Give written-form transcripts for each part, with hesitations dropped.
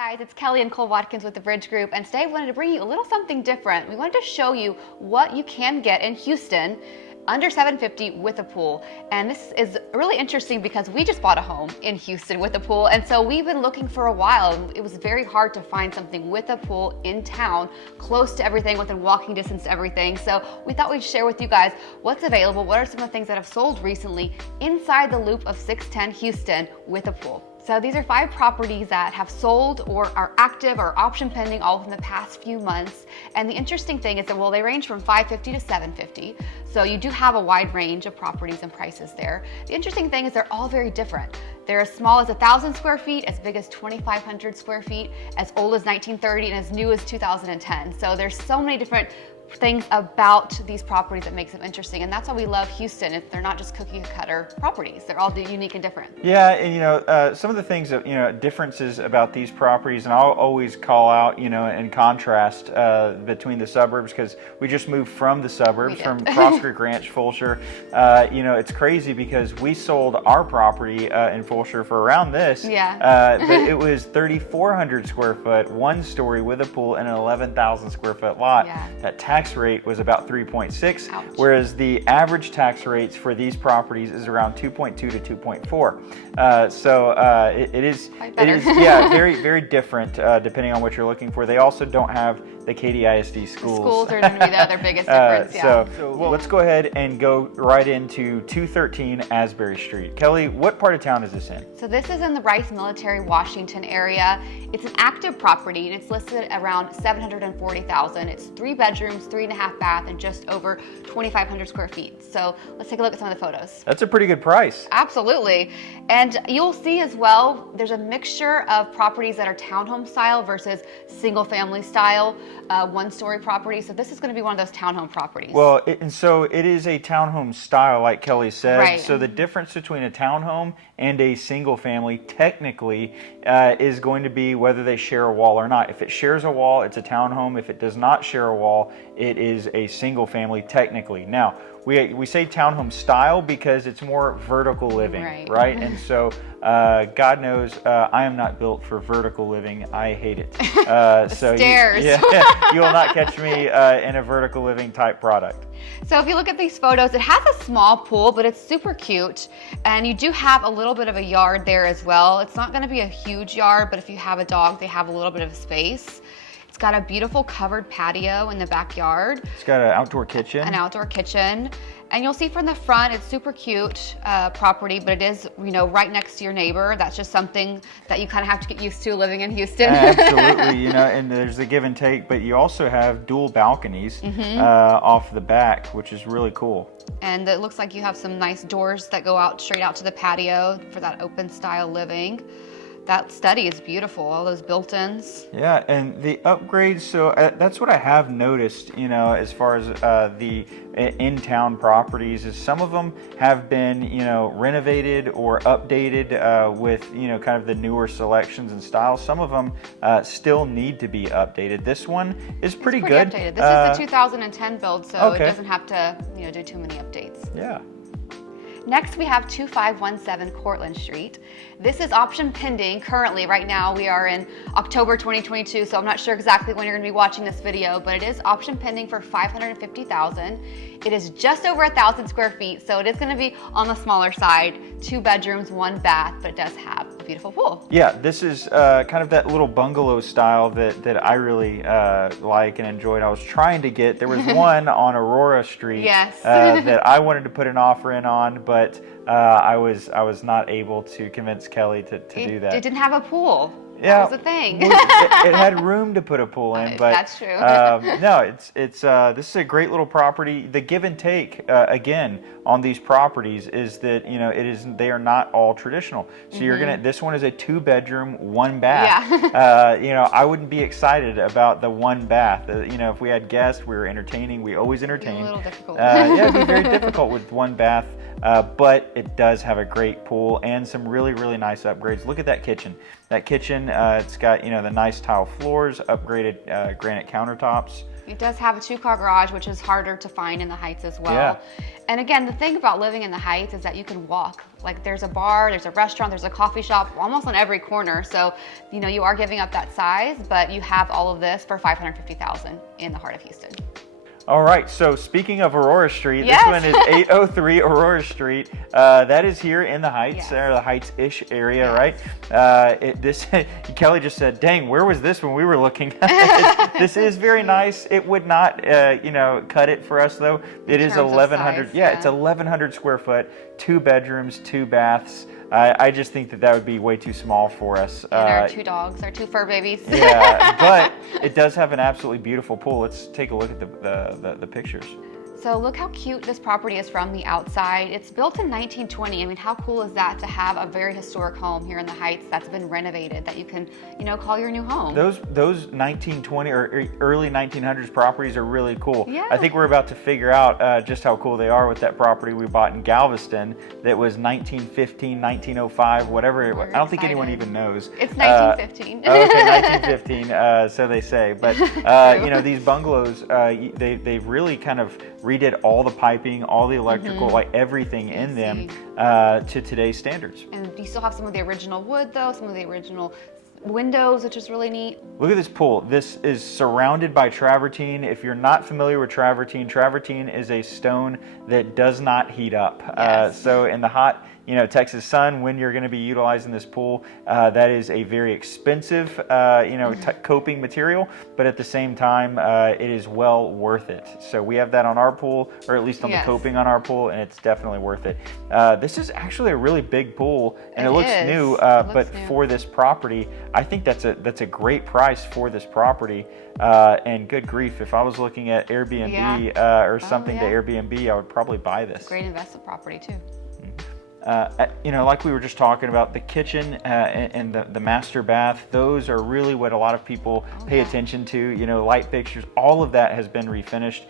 Guys, it's Kelly and Cole Watkins with the Bridge Group, and today I wanted to bring you a little something different. We wanted to show you what you can get in Houston under $750 with a pool. And this is really interesting because we just bought a home in Houston with a pool, and so we've been looking for a while. It was very hard to find something with a pool in town, close to everything, within walking distance to everything. So we thought we'd share with you guys what's available, what are some of the things that have sold recently inside the loop of 610 Houston with a pool. So these are 5 properties that have sold or are active or option pending all within the past few months. And the interesting thing is that, well, they range from $550 to $750. So you do have a wide range of properties and prices there. The interesting thing is they're all very different. They're as small as 1,000 square feet, as big as 2,500 square feet, as old as 1930, and as new as 2010. So there's so many different things about these properties that makes them interesting, and that's why we love Houston. They're not just cookie cutter properties, they're all unique and different. Yeah, and some of the things that differences about these properties, and I'll always call out in contrast between the suburbs, because we just moved from the suburbs, from Cross Creek Ranch, Fulshire. It's crazy because we sold our property in Fulshire for around this, but it was 3,400 square foot, 1 story with a pool, and an 11,000 square foot lot. That tax rate was about 3.6, whereas the average tax rates for these properties is around 2.2 to 2.4. So it is very, very different depending on what you're looking for. They also don't have the KDISD schools. The schools are going to be the other biggest difference. So let's go ahead and go right into 213 Asbury Street. Kelly, what part of town is this in? So this is in the Rice Military Washington area. It's an active property, and it's listed at around $740,000. It's 3 bedrooms, 3.5 bath, and just over 2,500 square feet. So let's take a look at some of the photos. That's a pretty good price. Absolutely. And you'll see as well, there's a mixture of properties that are townhome style versus single family style, 1-story property. So this is going to be one of those townhome properties. Well, so it is a townhome style, like Kelly said. Right. So the difference between a townhome and a single family technically is going to be whether they share a wall or not. If it shares a wall, it's a townhome. If it does not share a wall, it is a single family technically. Now, we say townhome style because it's more vertical living, right? And so God knows I am not built for vertical living. I hate it. So stairs. You will not catch me in a vertical living type product. So if you look at these photos, it has a small pool, but it's super cute. And you do have a little bit of a yard there as well. It's not going to be a huge yard, but if you have a dog, they have a little bit of space. It's got a beautiful covered patio in the backyard. It's got an outdoor kitchen. An outdoor kitchen. And you'll see from the front, it's super cute property, but it is, right next to your neighbor. That's just something that you kind of have to get used to living in Houston. Absolutely, and there's a give and take, but you also have dual balconies off the back, which is really cool. And it looks like you have some nice doors that go out straight out to the patio for that open style living. That study is beautiful, all those built-ins. Yeah, and the upgrades, so that's what I have noticed, as far as the in-town properties, is some of them have been, renovated or updated with, kind of the newer selections and styles. Some of them still need to be updated. This one is pretty good. Updated. This is the 2010 build, so it doesn't have to, do too many updates. Yeah. Next, we have 2517 Cortlandt Street. This is option pending currently. Right now, we are in October 2022, so I'm not sure exactly when you're going to be watching this video, but it is option pending for $550,000. It is just over 1,000 square feet, so it is going to be on the smaller side. 2 bedrooms, 1 bath, but it does have a beautiful pool. Yeah, this is kind of that little bungalow style that I really like and enjoyed. I was trying to get, there was one on Aurora Street that I wanted to put an offer in on, but I was not able to convince Kelly to do that. It didn't have a pool. Yeah, that was the thing. it had room to put a pool in, but that's true. No, it's this is a great little property. The give and take again on these properties is that they are not all traditional. So this one is a 2-bedroom, 1 bath. I wouldn't be excited about the 1 bath. If we had guests, we were entertaining. We always entertain. A little difficult. It'd be very difficult with 1 bath. But it does have a great pool and some really, really nice upgrades. Look at that kitchen. That kitchen, it's got the nice tile floors, upgraded granite countertops. It does have a 2-car garage, which is harder to find in the Heights as well. Yeah. And again, the thing about living in the Heights is that you can walk. Like there's a bar, there's a restaurant, there's a coffee shop almost on every corner. So, you know, you are giving up that size, but you have all of this for $550,000 in the heart of Houston. All right, so speaking of Aurora Street, Yes. This one is 803 Aurora Street. That is here in the Heights, Yes. or the Heights-ish area, Yes. right? Kelly just said, dang, where was this when we were looking? This is very nice. It would not, cut it for us, though. It is 1,100. Size, It's 1,100 square foot, 2 bedrooms, 2 baths. I just think that would be way too small for us. And our 2 dogs, our 2 fur babies. Yeah, but it does have an absolutely beautiful pool. Let's take a look at the pictures. So look how cute this property is from the outside. It's built in 1920. I mean, how cool is that to have a very historic home here in the Heights that's been renovated that you can, call your new home? Those 1920 or early 1900s properties are really cool. Yeah. I think we're about to figure out just how cool they are with that property we bought in Galveston that was 1915, 1905, whatever it was. I don't think anyone even knows. It's 1915. Okay, 1915, so they say. But, these bungalows, they've really kind of redid all the piping, all the electrical, like everything in them to today's standards. And you still have some of the original wood, though, some of the original windows, which is really neat. Look at this pool. This is surrounded by travertine. If you're not familiar with travertine, travertine is a stone that does not heat up. Yes. So in the hot, Texas sun, when you're going to be utilizing this pool, that is a very expensive, coping material, but at the same time, it is well worth it. So we have that on our pool, or at least on the coping on our pool, and it's definitely worth it. This is actually a really big pool, and it looks new, but for this property, I think that's a great price for this property. And good grief, if I was looking at Airbnb or something to Airbnb, I would probably buy this. Great investment property too. Like we were just talking about, the kitchen and the master bath, those are really what a lot of people pay attention to. Light fixtures, all of that has been refinished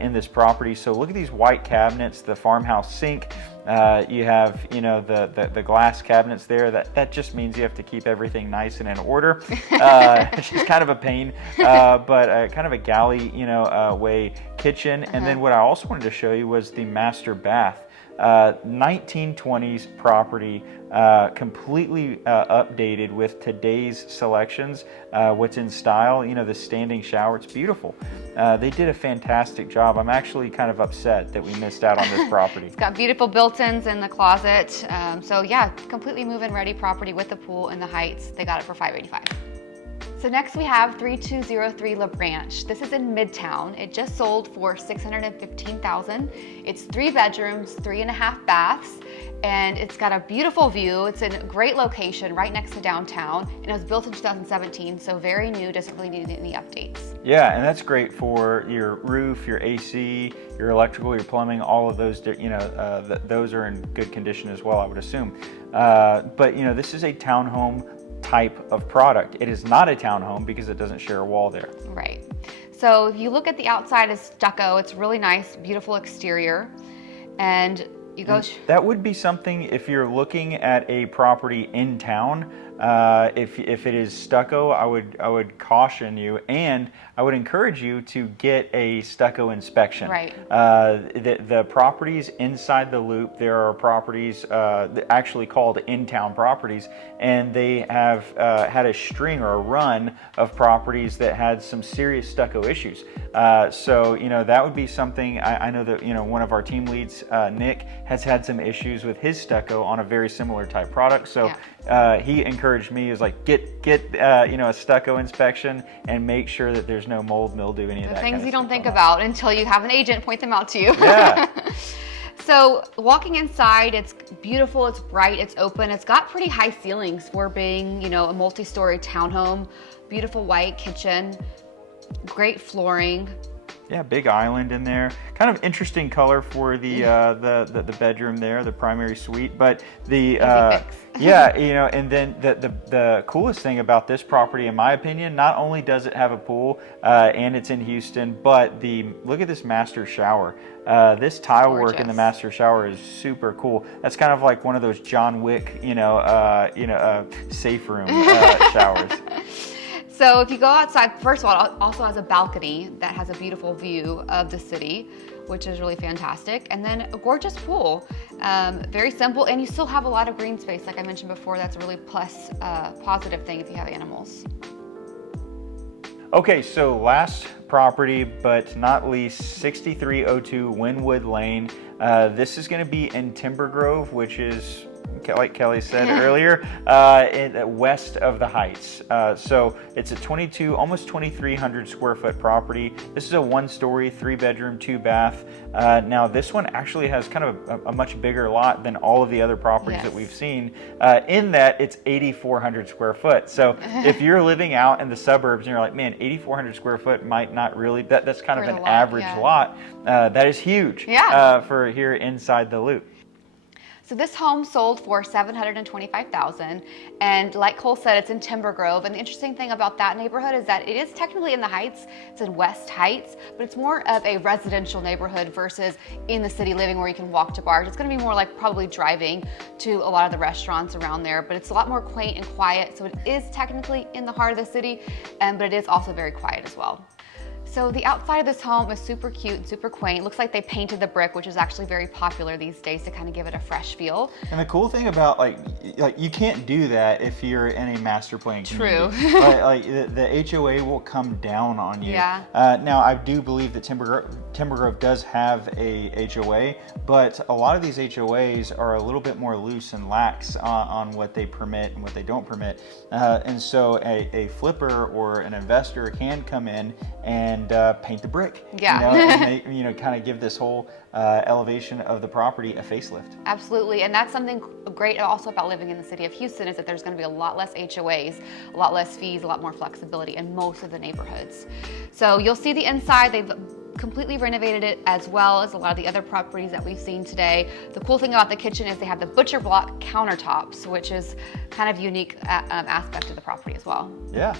in this property. So look at these white cabinets, the farmhouse sink. You have, the glass cabinets there. That just means you have to keep everything nice and in order. It's just kind of a pain, but kind of a galley, way kitchen. And then what I also wanted to show you was the master bath. 1920s property, completely updated with today's selections, what's in style, the standing shower, it's beautiful. They did a fantastic job. I'm actually kind of upset that we missed out on this property. It's got beautiful built-ins in the closet. So yeah, completely move-in ready property with the pool in the Heights. They got it for $585. So next we have 3203 La Branch. This is in Midtown. It just sold for $615,000. It's 3 bedrooms, 3.5 baths, and it's got a beautiful view. It's in a great location right next to downtown, and it was built in 2017, so very new, doesn't really need any updates. Yeah, and that's great for your roof, your AC, your electrical, your plumbing, all of those, those are in good condition as well, I would assume. But this is a townhome type of product. It is not a townhome because it doesn't share a wall there. Right. So if you look at the outside, it's stucco. It's really nice, beautiful exterior. And you go... That would be something if you're looking at a property in town. If it is stucco, I would caution you, and I would encourage you to get a stucco inspection. Right. The properties inside the loop, there are properties actually called in-town properties, and they have had a string or a run of properties that had some serious stucco issues. So that would be something. I know that one of our team leads, Nick, has had some issues with his stucco on a very similar type product. So he encouraged me is like get a stucco inspection and make sure that there's no mold, mildew, any of that. Things you don't think about until you have an agent point them out to you. Yeah. So walking inside, it's beautiful, it's bright, it's open, it's got pretty high ceilings for being a multi-story townhome. Beautiful white kitchen, great flooring. Yeah, big island in there. Kind of interesting color for the bedroom there, the primary suite. But the and then the coolest thing about this property, in my opinion, not only does it have a pool and it's in Houston, but look at this master shower. This tile work in the master shower is super cool. That's kind of like one of those John Wick, safe room showers. So if you go outside, first of all, it also has a balcony that has a beautiful view of the city, which is really fantastic. And then a gorgeous pool, very simple, and you still have a lot of green space. Like I mentioned before, that's a really positive thing if you have animals. Okay, so last property, but not least, 6302 Wynwood Lane. This is going to be in Timber Grove, which is, like Kelly said earlier, west of the Heights. So it's a almost 2,300 square foot property. This is a 1-story, 3-bedroom, 2-bath. Now this one actually has kind of a much bigger lot than all of the other properties that we've seen, in that it's 8,400 square foot. So if you're living out in the suburbs and you're like, man, 8,400 square foot might not really, that's kind of an average lot. That is huge for here inside the Loop. So this home sold for $725,000, and like Cole said, it's in Timber Grove. And the interesting thing about that neighborhood is that it is technically in the Heights. It's in West Heights, but it's more of a residential neighborhood versus in the city living where you can walk to bars. It's going to be more like probably driving to a lot of the restaurants around there, but it's a lot more quaint and quiet. So it is technically in the heart of the city, but it is also very quiet as well. So the outside of this home is super cute and super quaint. Looks like they painted the brick, which is actually very popular these days to kind of give it a fresh feel. And the cool thing about like you can't do that if you're in a master plan community. True. like the HOA will come down on you. Yeah. Now I do believe that Timber Grove does have a HOA, but a lot of these HOAs are a little bit more loose and lax on what they permit and what they don't permit. And so a flipper or an investor can come in and paint the brick, and make, kind of give this whole elevation of the property a facelift. Absolutely, and that's something great also about living in the city of Houston is that there's going to be a lot less HOAs, a lot less fees, a lot more flexibility in most of the neighborhoods. So you'll see the inside, they've completely renovated it as well as a lot of the other properties that we've seen today. The cool thing about the kitchen is they have the butcher block countertops, which is kind of unique aspect of the property as well. Yeah.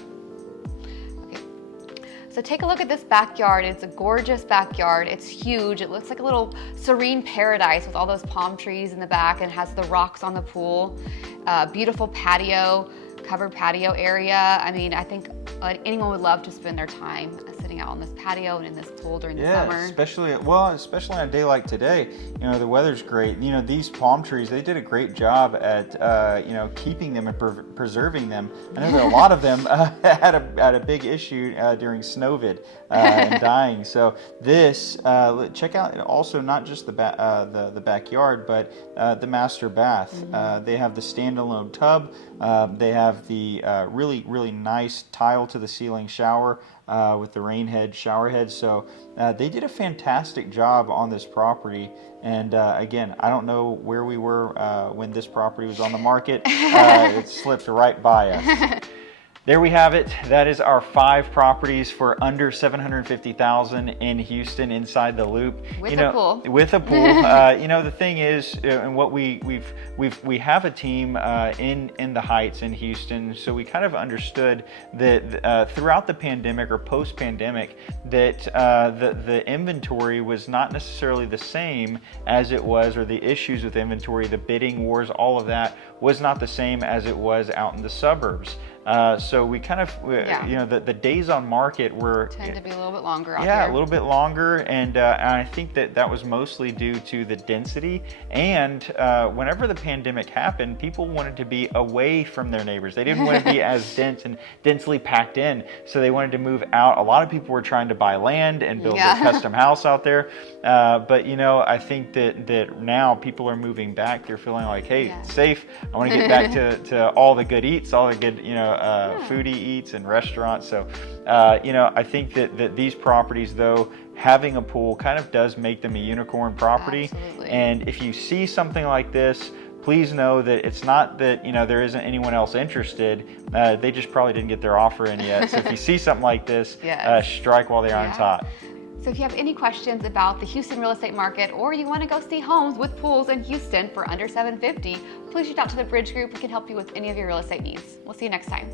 So take a look at this backyard. It's a gorgeous backyard. It's huge. It looks like a little serene paradise with all those palm trees in the back, and has the rocks on the pool. Beautiful patio, covered patio area. I mean, I think anyone would love to spend their time sitting out on this patio and in this pool during the summer. especially on a day like today. The weather's great. These palm trees, they did a great job at keeping them and preserving them. I know that a lot of them had a big issue during Snowvid and dying. So this, check out also not just the backyard, but the master bath. They have the standalone tub. They have the really nice tile to the ceiling shower with the rain head, shower head. So they did a fantastic job on this property. And again, I don't know where we were when this property was on the market. It slipped right by us. There we have it. That is our 5 properties for under $750,000 in Houston inside the Loop. With a pool. With a pool. The thing is, and what we have a team in the Heights in Houston, so we kind of understood that throughout the pandemic or post-pandemic that the inventory was not necessarily the same as it was, or the issues with inventory, the bidding wars, all of that was not the same as it was out in the suburbs. So we kind of, the days on market tend to be a little bit longer out here. here. A little bit longer, and I think that was mostly due to the density. And whenever the pandemic happened, people wanted to be away from their neighbors. They didn't want to be as dense and densely packed in, so they wanted to move out. A lot of people were trying to buy land and build a custom house out there. But I think that now people are moving back. They're feeling like, hey, it's safe. I want to get back to all the good eats, all the good, foodie eats and restaurants. So, I think that these properties, though, having a pool kind of does make them a unicorn property. Absolutely. And if you see something like this, please know that it's not that, there isn't anyone else interested. They just probably didn't get their offer in yet. So if you see something like this, strike while the iron's hot. So if you have any questions about the Houston real estate market, or you want to go see homes with pools in Houston for under $750,000, please reach out to the Bridge Group. We can help you with any of your real estate needs. We'll see you next time.